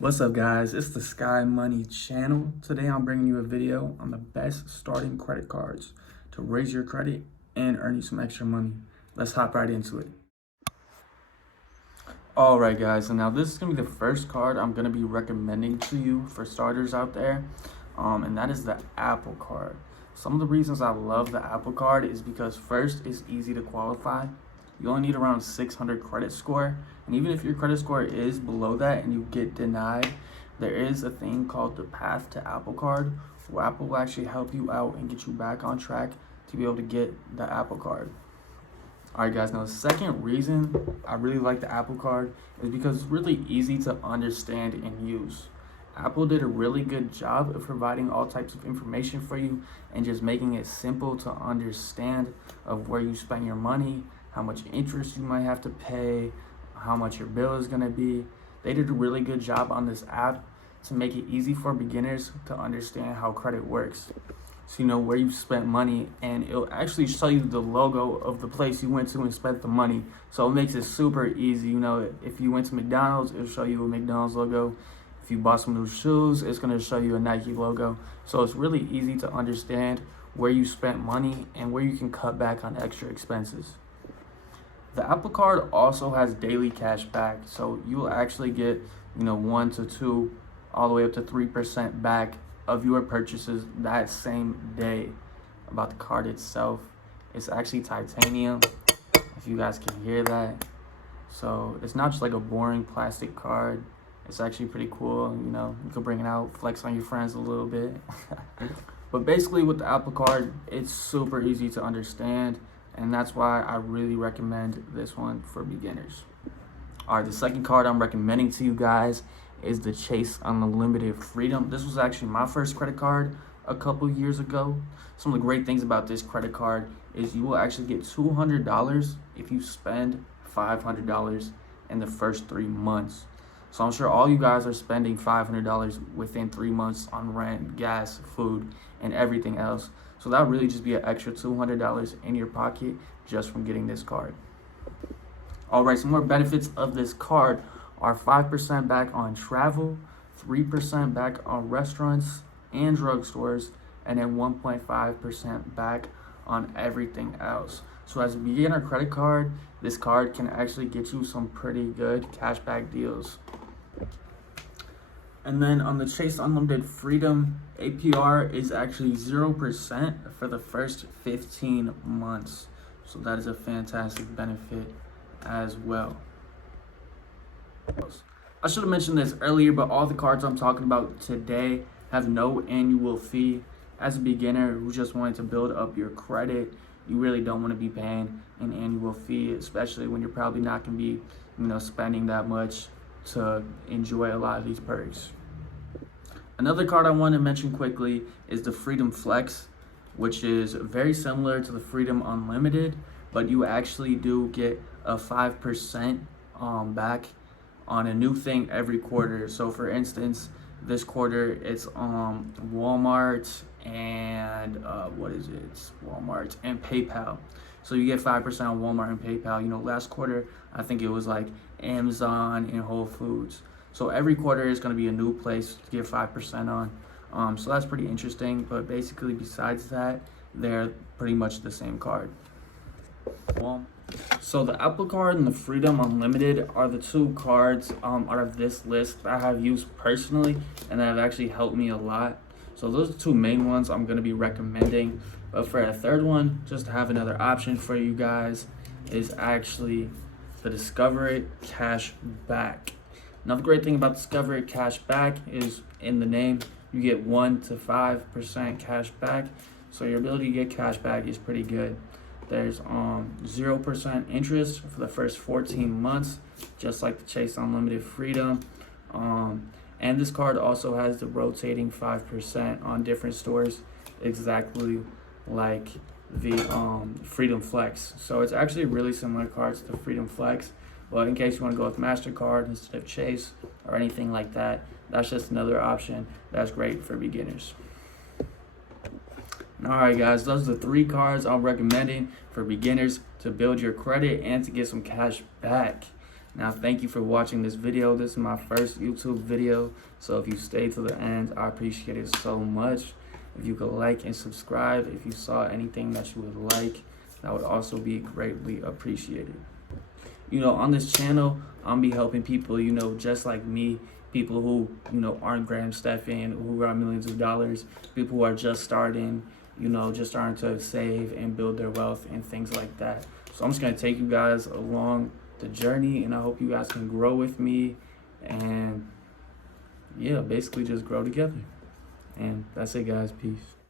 What's up, guys? It's the Sky Money channel. Today I'm bringing you a video on the best starting credit cards to raise your credit and earn you some extra money. Let's hop right into it. All right, guys, so now this is gonna be the first card I'm gonna be recommending to you for starters out there, and that is the Apple Card. Some of the reasons I love the Apple Card is because first, it's easy to qualify. You only need around 600 credit score, and even if your credit score is below that and you get denied, there is a thing called the Path to Apple Card, where Apple will actually help you out and get you back on track to be able to get the Apple Card. All right, guys, now the second reason I really like the Apple Card is because it's really easy to understand and use. Apple did a really good job of providing all types of information for you and just making it simple to understand of where you spend your money, how much interest you might have to pay, how much your bill is going to be. They did a really good job on this app to make it easy for beginners to understand how credit works. So you know where you spent money, and it'll actually show you the logo of the place you went to and spent the money. So it makes it super easy. You know, if you went to McDonald's, it'll show you a McDonald's logo. If you bought some new shoes, it's going to show you a Nike logo. So it's really easy to understand where you spent money and where you can cut back on extra expenses. The Apple Card also has daily cash back, so you will actually get 1 to 2 all the way up to 3% back of your purchases that same day. About the card itself, it's actually titanium, if you guys can hear that. So it's not just like a boring plastic card. It's actually pretty cool. You could bring it out, flex on your friends a little bit. But basically with the Apple Card, it's super easy to understand, and that's why I really recommend this one for beginners. All right, the second card I'm recommending to you guys is the Chase Unlimited Freedom. This was actually my first credit card a couple years ago. Some of the great things about this credit card is you will actually get $200 if you spend $500 in the first 3 months. So I'm sure all you guys are spending $500 within 3 months on rent, gas, food, and everything else. So that would really just be an extra $200 in your pocket just from getting this card. All right, some more benefits of this card are 5% back on travel, 3% back on restaurants and drugstores, and then 1.5% back on everything else. So as a beginner credit card, this card can actually get you some pretty good cashback deals. And then on the Chase Unlimited Freedom, APR is actually 0% for the first 15 months. So that is a fantastic benefit as well. I should have mentioned this earlier, but all the cards I'm talking about today have no annual fee. As a beginner who just wanted to build up your credit, you really don't want to be paying an annual fee, especially when you're probably not going to be, spending that much to enjoy a lot of these perks. Another card I want to mention quickly is the Freedom Flex, which is very similar to the Freedom Unlimited, but you actually do get a 5% back on a new thing every quarter. So for instance, this quarter it's Walmart and Walmart and PayPal. So you get 5% on Walmart and PayPal. Last quarter I think it was like Amazon and Whole Foods. So every quarter is going to be a new place to get 5% on. So that's pretty interesting. But basically, besides that, they're pretty much the same card. So the Apple Card and the Freedom Unlimited are the two cards out of this list that I have used personally and that have actually helped me a lot. So those are the two main ones I'm going to be recommending. But for a third one, just to have another option for you guys, is actually the Discover It Cashback. Another great thing about Discover It Cashback is in the name, you get 1 to 5% cash back. So your ability to get cash back is pretty good. There's 0% interest for the first 14 months, just like the Chase Unlimited Freedom. And this card also has the rotating 5% on different stores, exactly like the Freedom Flex. So it's actually a really similar card to the Freedom Flex. But in case you want to go with MasterCard instead of Chase or anything like that, that's just another option that's great for beginners. All right, guys, those are the 3 cards I'm recommending for beginners to build your credit and to get some cash back. Now, thank you for watching this video. This is my first YouTube video, so if you stay to the end, I appreciate it so much. If you could like and subscribe, if you saw anything that you would like, that would also be greatly appreciated. On this channel, I'm be helping people, just like me, people who, aren't Graham Stephan, who got millions of dollars, people who are just starting, just starting to save and build their wealth and things like that. So I'm just going to take you guys along the journey, and I hope you guys can grow with me and, yeah, basically just grow together. And that's it, guys. Peace.